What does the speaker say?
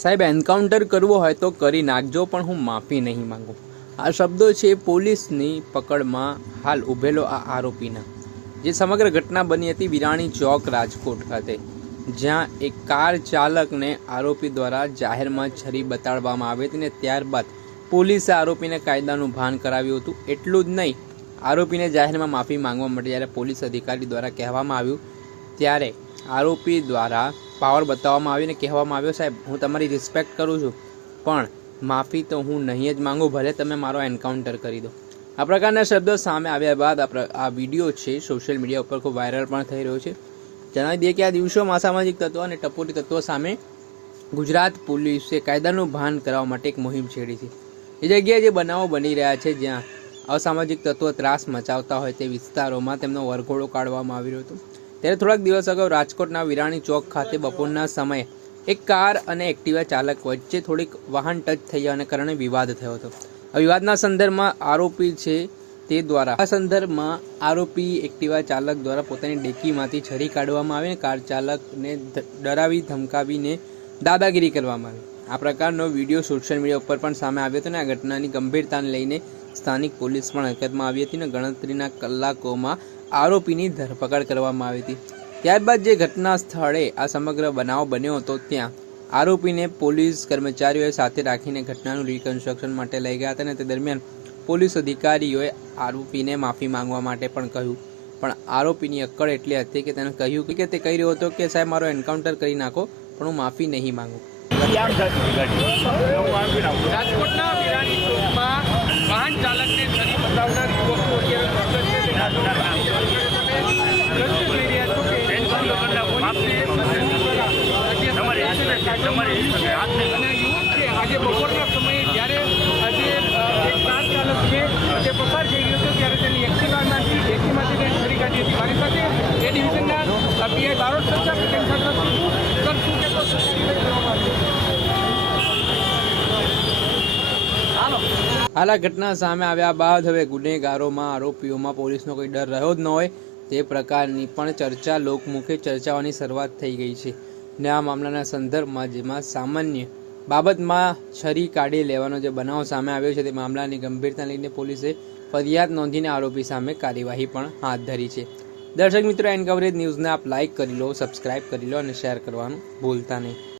સાહેબ, એન્કાઉન્ટર કરવો હોય તો કરી નાખજો, પણ હું માફી નહીં માંગુ. આ શબ્દો છે પોલીસની પકડમાં હાલ ઉભેલો આ આરોપીના. જે સમગ્ર ઘટના બની હતી વિરાણી ચોક રાજકોટ ખાતે, જ્યાં એક કાર ચાલકને આરોપી દ્વારા જાહેરમાં છરી બતાડવામાં આવી હતી ને ત્યારબાદ પોલીસે આરોપીને કાયદાનું ભાન કરાવ્યું હતું. એટલું જ નહીં, આરોપીને જાહેરમાં માફી માંગવા માટે જ્યારે પોલીસ અધિકારી દ્વારા કહેવામાં આવ્યું ત્યારે આરોપી દ્વારા પાવર બતાવવામાં આવીને કહેવામાં આવ્યો, સાહેબ હું તમારી રિસ્પેક્ટ કરું છું, પણ માફી તો હું નહીં જ માંગુ, ભલે તમે મારો એન્કાઉન્ટર કરી દો. આ પ્રકારના શબ્દો સામે આવ્યા બાદ આ વિડીયો છે સોશિયલ મીડિયા ઉપર ખૂબ વાયરલ પણ થઈ રહ્યો છે. જણાવી દઈએ કે આ દિવસોમાં અસામાજિક તત્વો અને ટપોરી તત્વો સામે ગુજરાત પોલીસે કાયદાનું ભાન કરાવવા માટે એક મુહિમ છેડી છે. એ જગ્યાએ જે બનાવો બની રહ્યા છે જ્યાં અસામાજિક તત્વો ત્રાસ મચાવતા હોય તે વિસ્તારોમાં તેમનો વરઘોડો કાઢવામાં આવી રહ્યો હતો. ત્યારે થોડાક દિવસ અગાઉ રાજકોટના વિરાણી ચોક ખાતે બપોરના સમયે એક કાર અને એક્ટિવા ચાલક વચ્ચે થોડીક વાહન ટચ થઈ જવાને કારણે વિવાદ થયો હતો. આ વિવાદના સંદર્ભમાં આરોપી છે તે દ્વારા આરોપી એક્ટિવા ચાલક દ્વારા પોતાની ડેકીમાંથી છરી કાઢવામાં આવી અને કાર ચાલકને ડરાવી ધમકાવીને દાદાગીરી કરવામાં આવી. આ પ્રકારનો વિડીયો સોશિયલ મીડિયા ઉપર પણ સામે આવ્યો હતો અને આ ઘટનાની ગંભીરતાને લઈને સ્થાનિક પોલીસ પણ હરકતમાં આવી હતી અને ગણતરીના કલાકોમાં આરોપીની ધરપકડ કરવામાં આવી હતી. ત્યારબાદ જે ઘટના સ્થળે આ સમગ્ર બનાવ બન્યો હતો ત્યાં આરોપીને પોલીસ કર્મચારીઓએ સાથે રાખીને ઘટનાનું રિકન્સ્ટ્રક્શન માટે લઈ ગયા હતા અને તે દરમિયાન પોલીસ અધિકારીઓએ આરોપીને માફી માંગવા માટે પણ કહ્યું, પણ આરોપીની અક્કડ એટલી હતી કે તેને કહ્યું કે તે કહી રહ્યો હતો કે સાહેબ મારો એન્કાઉન્ટર કરી નાખો, પણ હું માફી નહીં માંગુ. રાજકોટના વિરાણી ચોકમાં વાહન ચાલકને છરી બતાવનાર યુવકો આજે બપોરના સમયે જ્યારે આજે એક કાર ચાલક છે તે પસાર થઈ રહ્યો હતો ત્યારે તેની એક્ટિવામાંથી તેને છરી કાઢી હતી. મારી સાથે એ ડિવિઝનના પીઆઈ બારોટ સર શું કહેતો હાલ આ ઘટના સામે આવ્યા બાદ હવે ગુનેગારોમાં આરોપીઓમાં પોલીસનો કોઈ ડર રહ્યો જ ન હોય તે પ્રકારની પણ ચર્ચા લોકમુખે ચર્ચાઓની શરૂઆત થઈ ગઈ છે. ને આ મામલાના સંદર્ભમાં જેમાં સામાન્ય બાબતમાં છરી કાઢી લેવાનો જે બનાવ સામે આવ્યો છે તે મામલાની ગંભીરતા લઈને પોલીસે ફરિયાદ નોંધીને આરોપી સામે કાર્યવાહી પણ હાથ ધરી છે. દર્શક મિત્રો, એન કવરેજ ન્યૂઝને આપ લાઇક કરી લો, સબસ્ક્રાઇબ કરી લો અને શેર કરવાનું ભૂલતા નહીં.